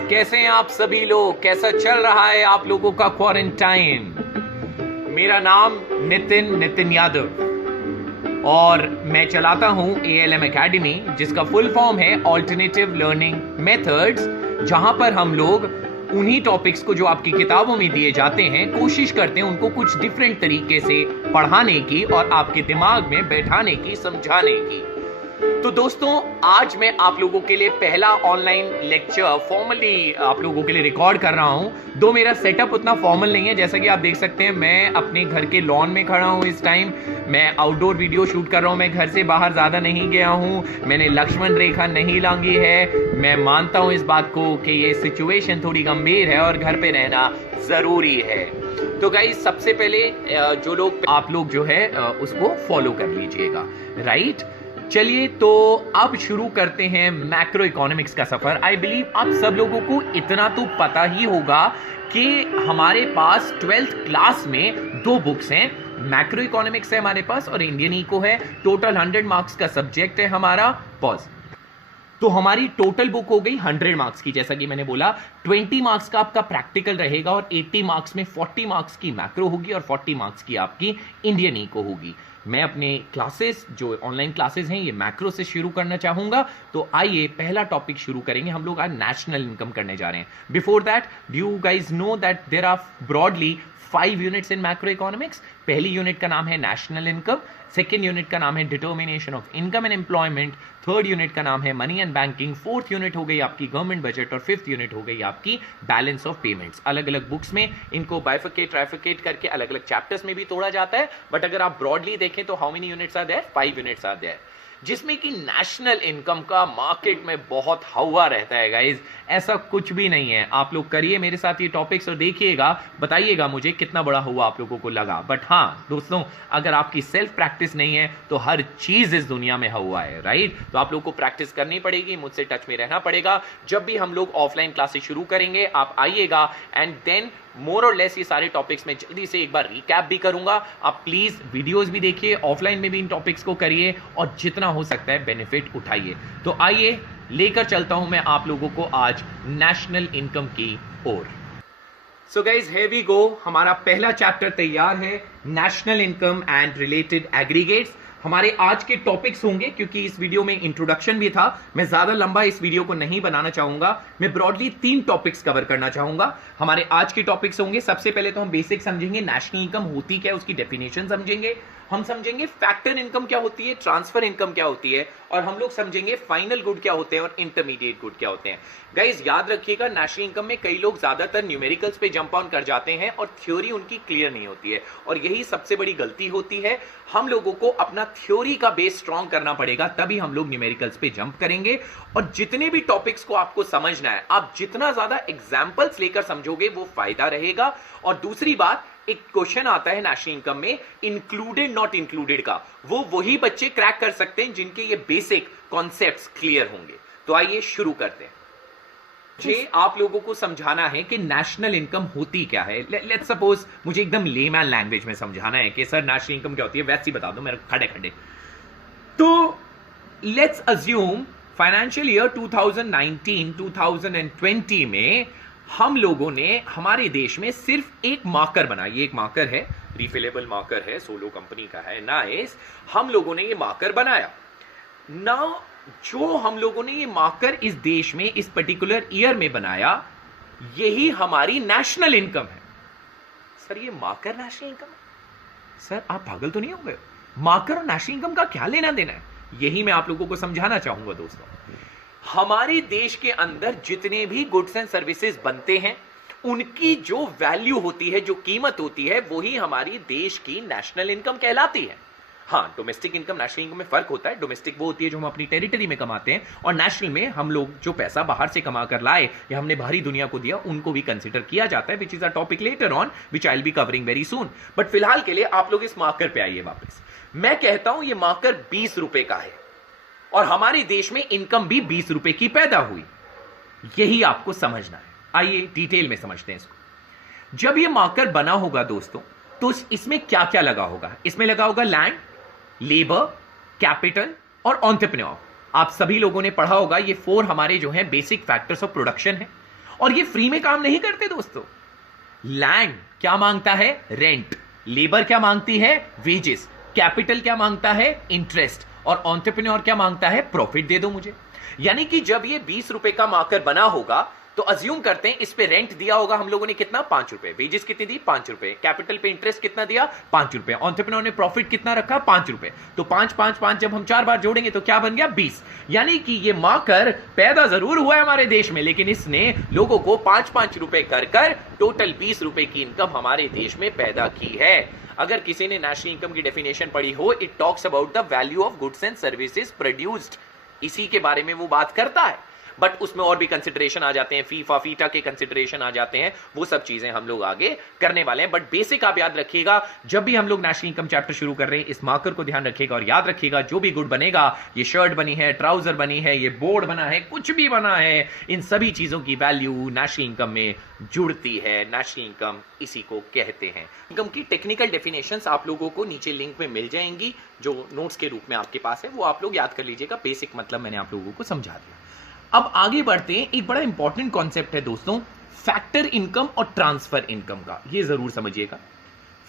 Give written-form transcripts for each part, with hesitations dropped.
कैसे हैं आप सभी लोग? कैसा चल रहा है आप लोगों का क्वारंटाइन? मेरा नाम नितिन यादव और मैं चलाता हूं ALM एकेडमी, जिसका फुल फॉर्म है ऑल्टरनेटिव लर्निंग मेथड्स, जहां पर हम लोग उन्हीं टॉपिक्स को जो आपकी किताबों में दिए जाते हैं कोशिश करते हैं उनको कुछ डिफरेंट तरीके से पढ़ाने की और आपके दिमाग में बैठाने की, समझाने की। तो दोस्तों, आज मैं आप लोगों के लिए पहला ऑनलाइन लेक्चर फॉर्मली आप लोगों के लिए रिकॉर्ड कर रहा हूं। दो मेरा सेटअप उतना फॉर्मल नहीं है, जैसा कि आप देख सकते हैं मैं अपने घर के लॉन में खड़ा हूं इस टाइम। मैं आउटडोर वीडियो शूट कर रहा हूं, मैं घर से बाहर ज्यादा नहीं गया हूं, मैंने लक्ष्मण रेखा नहीं लांगी है। मैं मानता हूं इस बात को कि ये सिचुएशन थोड़ी गंभीर है और घर पे रहना जरूरी है। तो गाइस, सबसे पहले जो लोग आप लोग जो है उसको फॉलो कर लीजिएगा, राइट? चलिए, तो अब शुरू करते हैं मैक्रो इकोनॉमिक्स का सफर। आई बिलीव आप सब लोगों को इतना तो पता ही होगा कि हमारे पास 12th क्लास में दो बुक्स हैं। मैक्रो इकोनॉमिक्स है हमारे पास और इंडियन इको है। टोटल 100 मार्क्स का सब्जेक्ट है हमारा। पॉज। तो हमारी टोटल बुक हो गई 100 मार्क्स की। जैसा कि मैंने बोला 20 मार्क्स का आपका प्रैक्टिकल रहेगा और 80 मार्क्स में 40 मार्क्स की मैक्रो होगी और 40 मार्क्स की आपकी इंडियन इको होगी। मैं अपने क्लासेस जो ऑनलाइन क्लासेस हैं ये मैक्रो से शुरू करना चाहूंगा। तो आइए पहला टॉपिक शुरू करेंगे। हम लोग आज नेशनल इनकम करने जा रहे हैं। Before that, do you guys know that there are broadly 5 units in macro economics. पहली यूनिट का नाम है नेशनल इनकम, सेकेंड यूनिट का नाम है determination of income and employment, third unit का नाम है money and banking, fourth unit हो गई आपकी गवर्नमेंट बजट और फिफ्थ यूनिट हो गई आपकी बैलेंस ऑफ पेमेंट्स। अलग अलग बुक्स में इनको बाइफिकेट ट्राइफिकेट करके अलग अलग चैप्टर्स में भी तोड़ा जाता है, बट अगर आप ब्रॉडली देखें तो how many units are there? 5 units are there, जिसमें कि नेशनल इनकम का मार्केट में बहुत हवा रहता है गाइज। ऐसा कुछ भी नहीं है। आप लोग करिए मेरे साथ ये टॉपिक्स और देखिएगा, बताइएगा मुझे कितना बड़ा हुआ आप लोगों को लगा। बट हाँ दोस्तों, अगर आपकी सेल्फ प्रैक्टिस नहीं है तो हर चीज इस दुनिया में हुआ है, राइट? तो आप लोग को प्रैक्टिस करनी पड़ेगी, मुझसे टच में रहना पड़ेगा। जब भी हम लोग ऑफलाइन क्लासेस शुरू करेंगे आप आइएगा, एंड देन मोर और लेस ये सारे टॉपिक्स में जल्दी से एक बार रिकैप भी करूंगा। आप प्लीज वीडियोस भी देखिए, ऑफलाइन में भी इन टॉपिक्स को करिए और जितना हो सकता है बेनिफिट उठाइए। तो आइए लेकर चलता हूं मैं आप लोगों को आज नेशनल इनकम की ओर। So guys, here we go. हमारा पहला चैप्टर तैयार है, national income and related aggregates. हमारे आज के टॉपिक्स होंगे, क्योंकि इस वीडियो में इंट्रोडक्शन भी था, मैं ज्यादा लंबा इस वीडियो को नहीं बनाना चाहूंगा। मैं ब्रॉडली 3 टॉपिक्स कवर करना चाहूंगा। हमारे आज के टॉपिक्स होंगे, सबसे पहले तो हम बेसिक समझेंगे नेशनल इनकम होती क्या है, उसकी डेफिनेशन समझेंगे। हम समझेंगे फैक्टर इनकम क्या होती है, ट्रांसफर इनकम क्या होती है, और हम लोग समझेंगे फाइनल गुड क्या होते हैं और इंटरमीडिएट गुड क्या होते हैं। गाइज याद रखिएगा, नेशनल इनकम में कई लोग ज्यादातर न्यूमेरिकल्स पे जंप ऑन कर जाते हैं और थ्योरी उनकी क्लियर नहीं होती है, और यही सबसे बड़ी गलती होती है। हम लोगों को अपना थ्योरी का बेस स्ट्रॉन्ग करना पड़ेगा, तभी हम लोग न्यूमेरिकल्स पे जंप करेंगे। और जितने भी टॉपिक्स को आपको समझना है, आप जितना ज्यादा एग्जाम्पल्स लेकर समझोगे वो फायदा रहेगा। और दूसरी बात, एक क्वेश्चन आता है नेशनल इनकम में इंक्लूडेड नॉट इंक्लूडेड का, वो वही बच्चे क्रैक कर सकते हैं जिनके ये बेसिक कॉन्सेप्ट्स क्लियर होंगे। तो आइए शुरू करते हैं। मुझे आप लोगों को समझाना है कि नेशनल इनकम होती क्या है। लेट्स सपोज मुझे एकदम लेमैन लैंग्वेज में समझाना है कि सर नेशनल इनकम क्या होती है, वैसे ही बता दो मेरे खड़े खड़े। तो लेट्स अज्यूम फाइनेंशियल ईयर 2019-2020 में हम लोगों ने हमारे देश में सिर्फ एक मार्कर बनाया। ये एक मार्कर है, रिफिलेबल मार्कर है, सोलो कंपनी का है, नाइस। हम लोगों ने ये मार्कर बनाया। नाउ जो हम लोगों ने ये मार्कर इस देश में इस पर्टिकुलर ईयर में बनाया, यही हमारी नेशनल इनकम है। सर ये मार्कर नेशनल इनकम है? सर आप पागल तो नहीं हो गए? मार्कर और नेशनल इनकम का क्या लेना देना है? यही मैं आप लोगों को समझाना चाहूंगा दोस्तों। हमारे देश के अंदर जितने भी गुड्स एंड सर्विसेज बनते हैं, उनकी जो वैल्यू होती है, जो कीमत होती है, वही हमारी देश की नेशनल इनकम कहलाती है। हाँ, डोमेस्टिक इनकम नेशनल इनकम में फर्क होता है। डोमेस्टिक वो होती है जो हम अपनी टेरिटरी में कमाते हैं, और नेशनल में हम लोग जो पैसा बाहर से कमा कर लाए या हमने बाहरी दुनिया को दिया, उनको भी कंसिडर किया जाता है, which is a topic later on which I will be covering very soon. But फिलहाल के लिए आप लोग इस मार्कर पे आइए वापस। मैं कहता हूं ये मार्कर 20 रुपए का है और हमारे देश में इनकम भी 20 रुपए की पैदा हुई। यही आपको समझना है। आइए डिटेल में समझते हैं इसको। जब ये मार्कर बना होगा दोस्तों, तो इसमें क्या क्या लगा होगा? इसमें लगा होगा लैंड, लेबर, कैपिटल और एंटरप्रेन्योर। आप सभी लोगों ने पढ़ा होगा, ये 4 हमारे जो हैं बेसिक फैक्टर्स ऑफ प्रोडक्शन है। और ये फ्री में काम नहीं करते दोस्तों। लैंड क्या मांगता है? रेंट। लेबर क्या मांगती है? वेजेस। कैपिटल क्या मांगता है? इंटरेस्ट। और एंटरप्रेन्योर क्या मांगता है? प्रॉफिट दे दो मुझे। यानी कि जब ये 20 रुपए का मार्कर बना होगा तो अज्यूम करते हैं इस पे रेंट दिया होगा हम लोगों ने कितना? 5 रुपए। वेजेस कितनी दी? 5 रुपए। कैपिटल पे इंटरेस्ट कितना दिया? 5 रुपए। एंटरप्रेन्योर ने प्रॉफिट कितना रखा? 5 रुपए। तो 5 5 5 जब हम 4 बार जोड़ेंगे तो क्या बन गया? 20। यानी कि ये मार्कर पैदा जरूर हुआ है हमारे देश में, लेकिन इसने लोगों को 5 5 रुपए कर टोटल 20 रुपए की इनकम हमारे देश में पैदा की है। अगर किसी ने नेशनल इनकम की डेफिनेशन पढ़ी हो, it talks about the value of goods and services produced, इसी के बारे में वो बात करता है। बट उसमें और भी कंसिडरेशन आ जाते हैं, फीफा फीटा के कंसिडरेशन आ जाते हैं, वो सब चीजें हम लोग आगे करने वाले हैं। बट बेसिक आप याद रखिएगा, जब भी हम लोग नेशनल इनकम चैप्टर शुरू कर रहे हैं, इस मार्कर को ध्यान रखिएगा और याद रखिएगा, जो भी गुड बनेगा, ये शर्ट बनी है, ट्राउजर बनी है, ये बोर्ड बना है, कुछ भी बना है, इन सभी चीजों की वैल्यू नेशनल इनकम में जुड़ती है। नेशनल इनकम इसी को कहते हैं। इनकम की टेक्निकल डेफिनेशंस आप लोगों को नीचे लिंक में मिल जाएंगी, जो नोट्स के रूप में आपके पास है, वो आप लोग याद कर लीजिएगा। बेसिक मतलब मैंने आप लोगों को समझा दिया। अब आगे बढ़ते हैं। एक बड़ा इंपॉर्टेंट कॉन्सेप्ट है दोस्तों, फैक्टर इनकम और ट्रांसफर इनकम का, ये जरूर समझिएगा।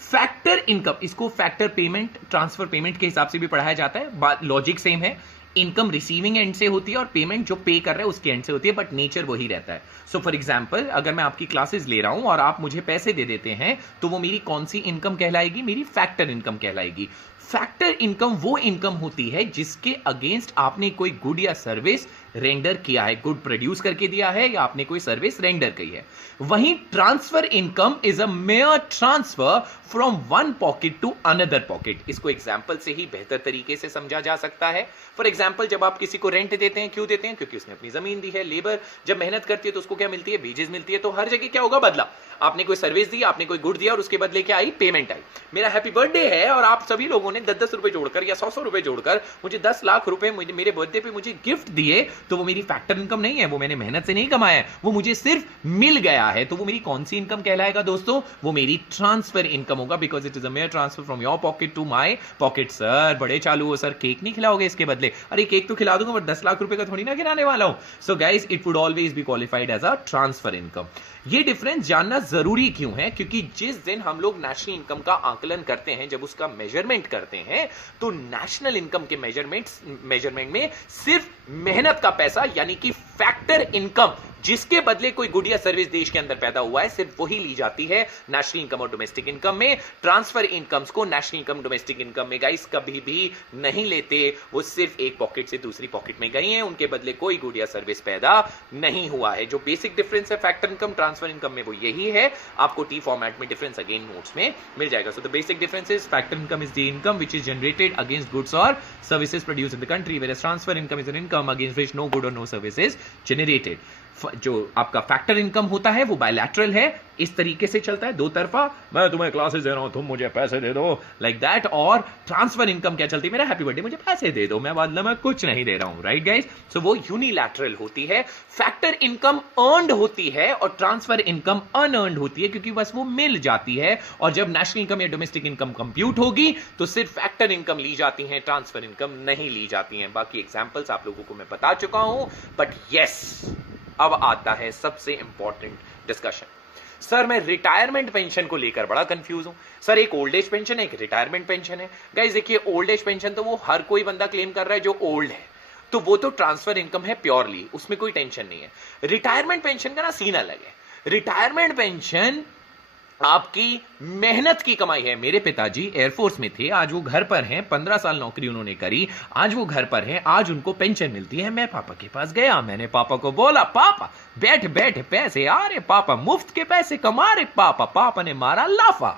फैक्टर इनकम, इसको फैक्टर पेमेंट, ट्रांसफर पेमेंट के हिसाब से भी पढ़ाया जाता है। लॉजिक सेम है। इनकम रिसीविंग एंड से होती है और पेमेंट जो पे कर रहा है उसके एंड से होती है, बट नेचर वही रहता है। सो फॉर एग्जांपल, अगर मैं आपकी क्लासेस ले रहा हूं और आप मुझे पैसे दे देते हैं, तो वो मेरी कौन सी इनकम कहलाएगी? मेरी फैक्टर इनकम कहलाएगी। फैक्टर इनकम वो इनकम होती है जिसके अगेंस्ट आपने कोई गुड या सर्विस रेंडर किया है, गुड प्रोड्यूस करके दिया है या आपने कोई सर्विस रेंडर की है। वहीं transfer income is a mere transfer from one pocket to another pocket. इसको एग्जांपल से ही बेहतर तरीके से समझा जा सकता है। फॉर एग्जांपल, जब आप किसी को रेंट देते हैं, क्यों देते हैं? क्योंकि उसने अपनी जमीन दी है। लेबर जब मेहनत करती है तो उसको क्या मिलती है? वेजेस मिलती है। तो हर जगह क्या होगा? बदला। आपने कोई सर्विस दी, आपने कोई गुड दिया और उसके बदले क्या आई? पेमेंट आई। मेरा हैप्पी बर्थडे है और आप सभी लोगों ने 10-10 रुपए जोड़कर या 100-100 रुपए जोड़कर मुझे 10 लाख रुपए मेरे बर्थडे पे मुझे गिफ्ट दिए, तो वो मेरी फैक्टर इनकम नहीं है, वो मैंने मेहनत से नहीं कमाया है, वो मुझे सिर्फ मिल गया है। तो वो मेरी कौन सी इनकम कहलाएगा दोस्तों? वो मेरी ट्रांसफर इनकम होगा, because it is a mere transfer from your pocket to my pocket. Sir बड़े चालू हो सर, केक नहीं खिलाओगे इसके बदले? अरे केक तो खिला दूंगा, बट 10 लाख रुपए का थोड़ी ना खिलाने वाला हूं। So guys, it would always be qualified as a transfer income. ये डिफरेंस जानना जरूरी क्यों है? क्योंकि जिस दिन हम लोग नेशनल इनकम का आकलन करते हैं, जब उसका मेजरमेंट करते हैं, तो नेशनल इनकम के मेजरमेंट में सिर्फ मेहनत का पैसा, यानी कि फैक्टर इनकम, जिसके बदले कोई गुड या सर्विस देश के अंदर पैदा हुआ है, सिर्फ वही ली जाती है नेशनल इनकम और डोमेस्टिक इनकम में। ट्रांसफर इनकम्स को नेशनल इनकम, डोमेस्टिक इनकम में गाइस कभी भी नहीं लेते। वो सिर्फ एक पॉकेट से दूसरी पॉकेट में गई हैं, उनके बदले कोई गुड या सर्विस पैदा नहीं हुआ है। जो बेसिक डिफरेंस है फैक्टर इनकम ट्रांसफर इनकम में, वो यही है। आपको टी फॉर्मेट में डिफरेंस अगेन नोट्स में मिल जाएगा। So the basic difference is factor income is the income which is generated against goods और services produced in the country, whereas transfer income is an income against which no good और no service is generated. जो आपका factor income होता है वो bilateral है, इस तरीके से चलता है, दो तरफा, मैं तुम्हें क्लासेस दे रहा हूं, तुम मुझे पैसे दे दो, लाइक दैट। और ट्रांसफर इनकम क्या चलती है? मेरा हैप्पी बर्थडे, मुझे पैसे दे दो, मैं बदले में कुछ नहीं दे रहा हूं, राइट गाइस? सो वो यूनिलैटरल होती है। फैक्टर इनकम अर्न्ड होती है और ट्रांसफर इनकम अनअर्न्ड होती है, क्योंकि बस वो मिल जाती है। और जब नेशनल इनकम या डोमेस्टिक इनकम कंप्यूट होगी तो सिर्फ फैक्टर इनकम ली जाती है, ट्रांसफर इनकम नहीं ली जाती है। बाकी एग्जाम्पल्स आप लोगों को मैं बता चुका हूं, बट यस, अब आता है सबसे इंपॉर्टेंट डिस्कशन। सर मैं रिटायरमेंट पेंशन को लेकर बड़ा कंफ्यूज हूं। सर एक ओल्ड एज पेंशन है, एक रिटायरमेंट पेंशन है। गाइस देखिए, ओल्ड एज पेंशन तो वो हर कोई बंदा क्लेम कर रहा है जो ओल्ड है, तो वो तो ट्रांसफर इनकम है प्योरली, उसमें कोई टेंशन नहीं है। रिटायरमेंट पेंशन का ना सीन अलग है। रिटायरमेंट पेंशन आपकी मेहनत की कमाई है। मेरे पिताजी एयरफोर्स में थे, आज वो घर पर हैं, 15 साल नौकरी उन्होंने करी, आज वो घर पर हैं, आज उनको पेंशन मिलती है। मैं पापा के पास गया, मैंने पापा को बोला, पापा बैठ बैठ पैसे आ रहे, पापा मुफ्त के पैसे कमा रहे पापा। पापा ने मारा लाफा।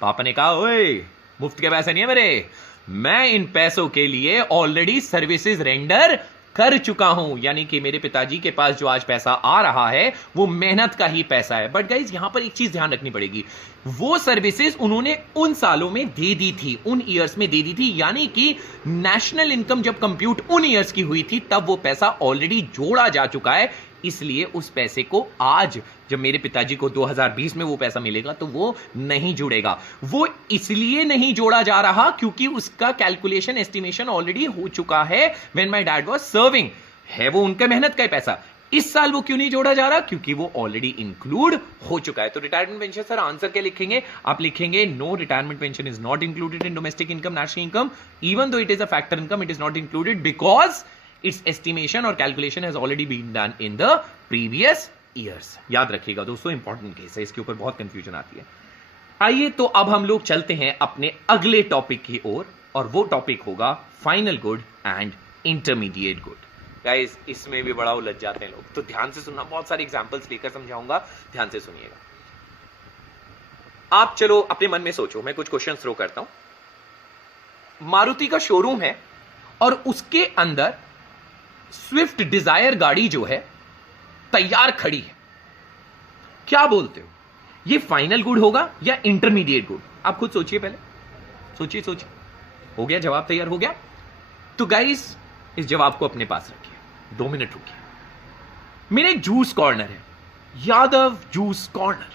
पापा ने कहा, ओए मुफ्त के पैसे नहीं है मेरे, मैं इन पैसों के लिए ऑलरेडी सर्विसेज रेंडर कर चुका हूं। यानी कि मेरे पिताजी के पास जो आज पैसा आ रहा है वो मेहनत का ही पैसा है। बट गाइज यहां पर एक चीज ध्यान रखनी पड़ेगी, वो सर्विसेज उन्होंने उन सालों में दे दी थी, उन ईयर्स में दे दी थी। यानी कि नेशनल इनकम जब कंप्यूट उन ईयर्स की हुई थी तब वो पैसा ऑलरेडी जोड़ा जा चुका है। इसलिए उस पैसे को आज जब मेरे पिताजी को 2020 में वो पैसा मिलेगा तो वो नहीं जुड़ेगा। वो इसलिए नहीं जोड़ा जा रहा क्योंकि उसका कैलकुलेशन एस्टिमेशन ऑलरेडी हो चुका है when my dad was serving. है वो उनका मेहनत का ही पैसा, इस साल वो क्यों नहीं जोड़ा जा रहा? क्योंकि वो ऑलरेडी इंक्लूड हो चुका है। तो रिटायरमेंट पेंशन सर आंसर क्या लिखेंगे? आप लिखेंगे no, retirement pension is not included in domestic income, national income, even though it is a factor income, it is not included because its estimation और calculation has already been done in the previous years. याद रखिएगा दोस्तों, important case है, इसके ऊपर बहुत confusion आती है। आइए तो अब हम लोग चलते हैं अपने अगले टॉपिक की ओर, और वो टॉपिक होगा final good and intermediate good. Guys इसमें भी बड़ा उलझ जाते हैं लोग, तो ध्यान से सुनना, बहुत सारे एग्जांपल्स लेकर समझाऊंगा, ध्यान से सुनिएगा। आप चलो अपने मन में सोचो, मैं कुछ क्वेश्चन थ्रो करता हूं। मारुति का शोरूम है और उसके अंदर स्विफ्ट डिजायर गाड़ी जो है तैयार खड़ी है। क्या बोलते हो, ये फाइनल गुड होगा या इंटरमीडिएट गुड? आप खुद सोचिए, पहले सोचिए सोचिए। हो गया जवाब तैयार हो गया? तो गाइस इस जवाब को अपने पास रखिए, 2 मिनट रुकिए। मेरा एक जूस कॉर्नर है, यादव जूस कॉर्नर,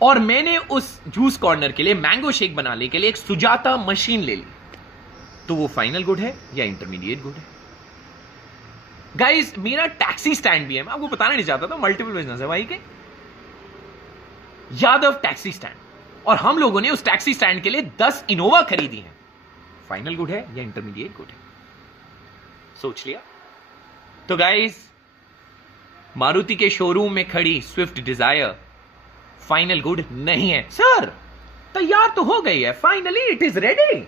और मैंने उस जूस कॉर्नर के लिए मैंगो शेक बनाने के लिए एक सुजाता मशीन ले ली, तो वो फाइनल गुड है या इंटरमीडिएट गुड है? गाइस मेरा टैक्सी स्टैंड भी है, मैं आपको बताना नहीं चाहता था, मल्टीपल बिजनेस है भाई के, यादव टैक्सी स्टैंड, और हम लोगों ने उस टैक्सी स्टैंड के लिए 10 इनोवा खरीदी है। फाइनल गुड है या इंटरमीडिएट गुड है? सोच लिया? तो गाइस मारुति के शोरूम में खड़ी स्विफ्ट डिजायर फाइनल गुड नहीं है। सर तैयार तो हो गई है, फाइनली इट इज रेडी,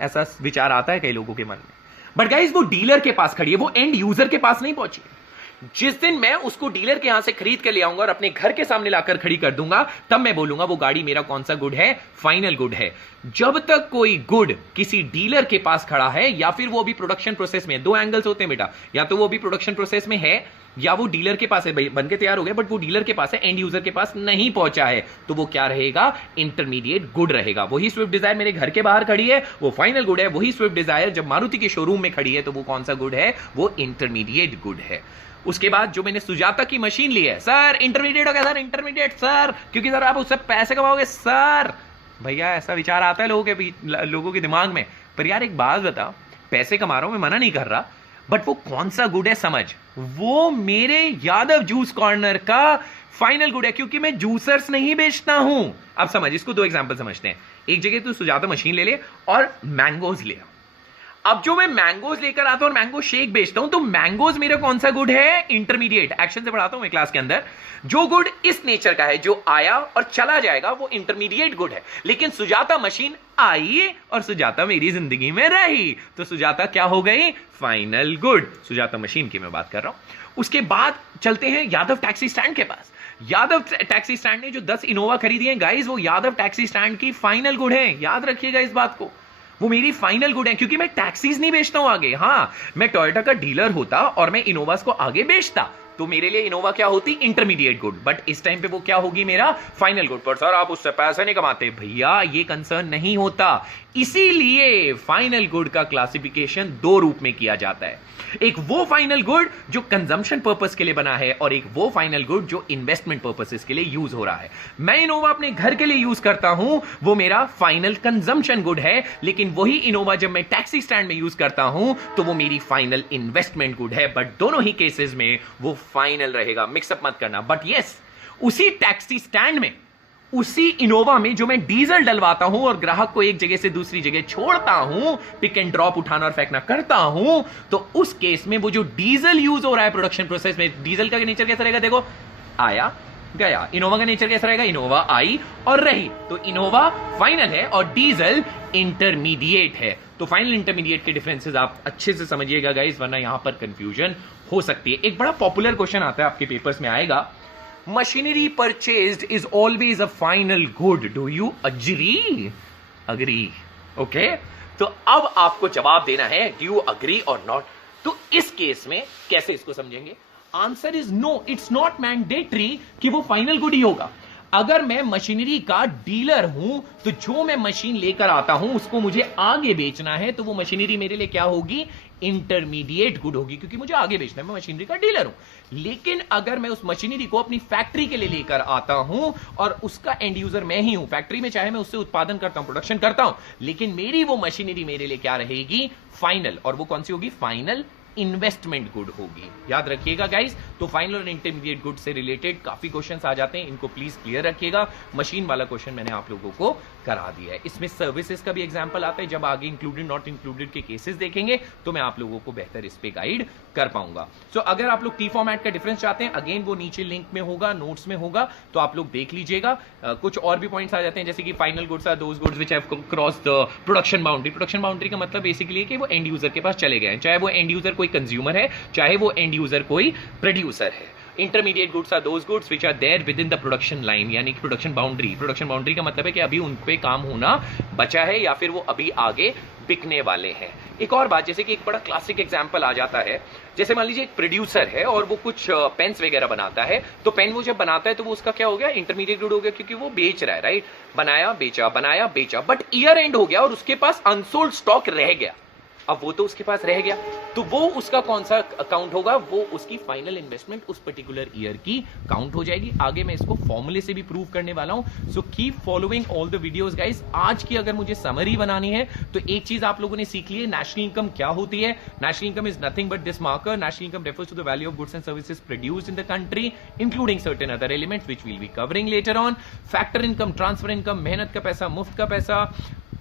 ऐसा विचार आता है कई लोगों के मन में। बट गाइस वो डीलर के पास खड़ी है, वो एंड यूजर के पास नहीं पहुंची है। जिस दिन मैं उसको डीलर के यहां से खरीद कर ले आऊंगा और अपने घर के सामने लाकर खड़ी कर दूंगा, तब मैं बोलूंगा वो गाड़ी मेरा कौन सा गुड है, फाइनल गुड है। जब तक कोई गुड किसी डीलर के पास खड़ा है या फिर वो अभी प्रोडक्शन प्रोसेस में है, 2 एंगल्स होते हैं बेटा, या तो वो अभी प्रोडक्शन प्रोसेस में है या वो डीलर के पास है, बन के तैयार हो गया बट वो डीलर के पास है, एंड यूजर के पास नहीं पहुंचा है, तो वो क्या रहेगा, इंटरमीडिएट गुड रहेगा। वही स्विफ्ट डिजायर मेरे घर के बाहर खड़ी है, वो फाइनल गुड है। वही स्विफ्ट डिजायर जब मारुति के शोरूम में खड़ी है, तो वो कौन सा गुड है, वो इंटरमीडिएट गुड है। उसके बाद जो मैंने सुजाता की मशीन ली है, सर इंटरमीडिएट हो गया सर, इंटरमीडिएट सर, क्योंकि सर आप उससे पैसे कमाओगे सर। भैया ऐसा विचार आता है लोगों के दिमाग में, पर यार एक बात बताओ, पैसे कमा रहा हूं मैं, मना नहीं कर रहा, बट वो कौन सा गुड है समझ, वो मेरे यादव जूस कॉर्नर का फाइनल गुड है, क्योंकि मैं जूसर्स नहीं बेचता हूं। अब समझ, इसको 2 एग्जांपल समझते हैं। एक जगह तू सुजाता मशीन ले ले और मैंगोज ले। अब जो मैं मैंगोज लेकर आता हूं और मैंगो शेक बेचता हूं, तो मैंगोज मेरा कौन सा गुड है, इंटरमीडिएट। एक्शन से पढ़ाता हूं मैं क्लास के अंदर। जो गुड इस नेचर का है, जो आया और चला जाएगा, वो इंटरमीडिएट गुड है। लेकिन सुजाता मशीन आई और सुजाता मेरी जिंदगी में रही, तो सुजाता क्या हो गई, फाइनल गुड। सुजाता मशीन की मैं बात कर रहा हूं। उसके बाद चलते हैं यादव टैक्सी स्टैंड के पास। यादव टैक्सी स्टैंड ने जो 10 इनोवा खरीदी है गाइस, वो यादव टैक्सी स्टैंड की फाइनल गुड है। याद रखिएगा इस बात को, वो मेरी फाइनल गुड है, क्योंकि मैं टैक्सीज नहीं बेचता हूं आगे। हाँ, मैं टोयोटा का डीलर होता और मैं इनोवास को आगे बेचता, तो मेरे लिए इनोवा क्या होती, इंटरमीडिएट गुड। बट इस टाइम पे वो क्या होगी, मेरा फाइनल गुड। पर सर आप उससे पैसे नहीं कमाते, भैया ये कंसर्न नहीं होता। इसीलिए फाइनल गुड का क्लासिफिकेशन 2 रूप में किया जाता है। एक वो फाइनल गुड जो कंजम्पशन पर्पस के लिए बना है, और एक वो फाइनल गुड जो इन्वेस्टमेंट पर्पसेस के लिए यूज हो रहा है। मैं इनोवा अपने घर के लिए यूज करता हूं, वो मेरा फाइनल कंजम्पशन गुड है। लेकिन वही इनोवा जब मैं टैक्सी स्टैंड में यूज करता हूं, तो वो मेरी फाइनल इन्वेस्टमेंट गुड है। बट दोनों ही केसेस में वो फाइनल रहेगा, मिक्सअप मत करना। बट यस, उसी टैक्सी स्टैंड में, उसी इनोवा में जो मैं डीजल डलवाता हूं और ग्राहक को एक जगह से दूसरी जगह छोड़ता हूं, पिक एंड ड्रॉप उठाना और फेंकना करता हूं, तो उस केस में वो जो डीजल यूज हो रहा है प्रोडक्शन प्रोसेस में, डीजल का नेचर कैसा रहेगा, देखो आया गया। इनोवा का नेचर कैसा रहेगा, इनोवा आई और रही, तो इनोवा फाइनल है और डीजल इंटरमीडिएट है। तो फाइनल इंटरमीडिएट के डिफरेंसेस आप अच्छे से समझिएगा गाइस, वरना यहां पर कंफ्यूजन हो सकती है। एक बड़ा पॉपुलर क्वेश्चन आता है, आपके पेपर्स में आएगा, machinery purchased is always a final good. Do you agree? Agree. Okay? तो अब आपको जवाब देना है do you agree or not. तो इस केस में कैसे इसको समझेंगे? Answer is no, it's not mandatory कि वो फाइनल गुड ही होगा। अगर मैं मशीनरी का डीलर हूं, तो जो मैं मशीन लेकर आता हूं उसको मुझे आगे बेचना है, तो वो मशीनरी मेरे लिए क्या होगी, इंटरमीडिएट गुड होगी, क्योंकि मुझे आगे बेचना है, मैं मशीनरी का डीलर हूं। लेकिन अगर मैं उस मशीनरी को अपनी फैक्ट्री के लिए लेकर आता हूं और उसका एंड यूजर मैं ही हूं, फैक्ट्री में चाहे मैं उससे उत्पादन करता हूं, प्रोडक्शन करता हूं, लेकिन मेरी वो मशीनरी मेरे लिए क्या रहेगी, फाइनल। और वो कौन सी होगी, फाइनल इन्वेस्टमेंट गुड होगी। याद रखिएगा गाइस। तो फाइनल और इंटरमीडिएट गुड से रिलेटेड काफी क्वेश्चंस आ जाते हैं, इनको प्लीज क्लियर रखिएगा। मशीन वाला क्वेश्चन मैंने आप लोगों को करा दिया है। इसमें सर्विसेज का भी एग्जांपल आता है, जब आगे इंक्लूडेड नॉट इंक्लूडेड के केसेस देखेंगे तो मैं आप लोगों को बेहतर इस पे गाइड कर पाऊंगा। सो अगर आप लोग टी फॉर्मेट का डिफरेंस चाहते हैं, अगेन वो नीचे लिंक में होगा, नोट्स में होगा, तो आप लोग देख लीजिएगा। कुछ और भी पॉइंट्स आ जाते हैं, जैसे कि final goods are those goods which have cross the production boundary. Production boundary का मतलब बेसिकली है कि वो एंड यूजर के पास चले गए हैं, चाहे वो एंड यूजर कोई कंज्यूमर है, चाहे वो एंड यूजर कोई प्रोड्यूसर है। Intermediate goods are those goods which are there within the production line, यानी कि प्रोडक्शन बाउंड्री। प्रोडक्शन बाउंड्री का मतलब है कि अभी उन पे काम होना बचा है या फिर वो अभी आगे बिकने वाले हैं। एक और बात, जैसे कि एक बड़ा क्लासिक एग्जांपल आ जाता है, जैसे मान लीजिए एक प्रोड्यूसर है और वो कुछ पेन्स वगैरह बनाता है, तो पेन वो जब बनाता है तो वो उसका क्या हो गया, इंटरमीडिएट गुड हो गया, क्योंकि वो बेच रहा है, राइट। बनाया बेचा, बट ईयर एंड हो गया और उसके पास अनसोल्ड स्टॉक रह गया। अब वो तो उसके पास रह गया, तो वो उसका कौन सा अकाउंट होगा, वो उसकी फाइनल इन्वेस्टमेंट उस पर्टिकुलर ईयर की काउंट हो जाएगी। आगे मैं इसको फॉर्मूले से भी प्रूव करने वाला हूं, so keep following all the videos guys. आज की अगर मुझे समरी बनानी है तो एक चीज आप लोगों ने सीख ली है, नेशनल इनकम क्या होती है। National income is nothing but this marker. National income refers to the value of goods and services produced in the country including certain other elements which we will be covering later on. Factor income, transfer income, मेहनत का पैसा, मुफ्त का पैसा,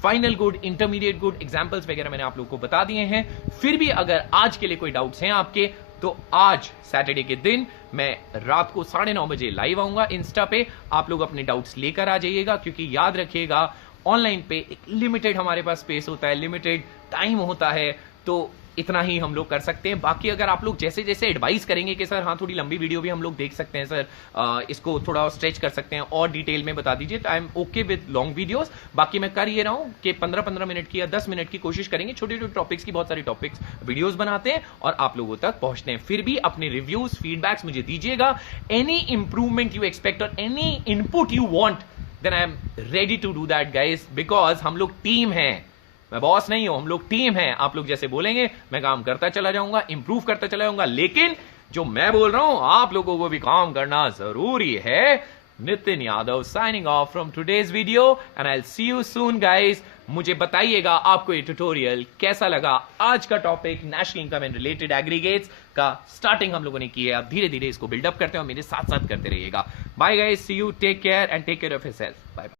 final good, intermediate good, examples वगैरह मैंने आप लोगों को बता दिए हैं। फिर भी अगर आज के लिए कोई डाउट्स हैं आपके, तो आज सैटरडे के दिन मैं रात को 9:30 बजे लाइव आऊंगा इंस्टा पे। आप लोग अपने डाउट्स लेकर आ जाइएगा, क्योंकि याद रखिएगा ऑनलाइन पे एक लिमिटेड हमारे पास स्पेस होता है, लिमिटेड टाइम होता है, तो इतना ही हम लोग कर सकते हैं। बाकी अगर आप लोग जैसे जैसे एडवाइस करेंगे कि सर हाँ थोड़ी लंबी वीडियो भी हम लोग देख सकते हैं सर, इसको थोड़ा स्ट्रेच कर सकते हैं और डिटेल में बता दीजिए, तो I am okay with long videos. बाकी मैं कर ये रहा हूँ कि 15-15 मिनट की या 10 मिनट की कोशिश करेंगे, छोटे छोटे टॉपिक्स की बहुत सारी टॉपिक्स वीडियोस बनाते हैं और आप लोगों तक पहुंचते हैं। फिर भी अपने रिव्यूज, फीडबैक्स मुझे दीजिएगा। एनी इंप्रूवमेंट यू एक्सपेक्ट और any input you want, then I am ready to do that guys, because हम लोग टीम हैं। मैं बॉस नहीं हूं, हम लोग टीम हैं। आप लोग जैसे बोलेंगे मैं काम करता चला जाऊंगा, इंप्रूव करता चला जाऊंगा, लेकिन जो मैं बोल रहा हूं आप लोगों को भी काम करना जरूरी है। Nitin Yadav signing off from today's video and I will see you soon guys. मुझे बताइएगा आपको ये ट्यूटोरियल कैसा लगा। आज का topic national income and related aggregates का स्टार्टिंग हम लोगों ने की है, अब धीरे धीरे इसको बिल्डअप करते हैं और मेरे साथ साथ करते रहिएगा। Bye guys, see you, take care and take care of yourself. Bye bye.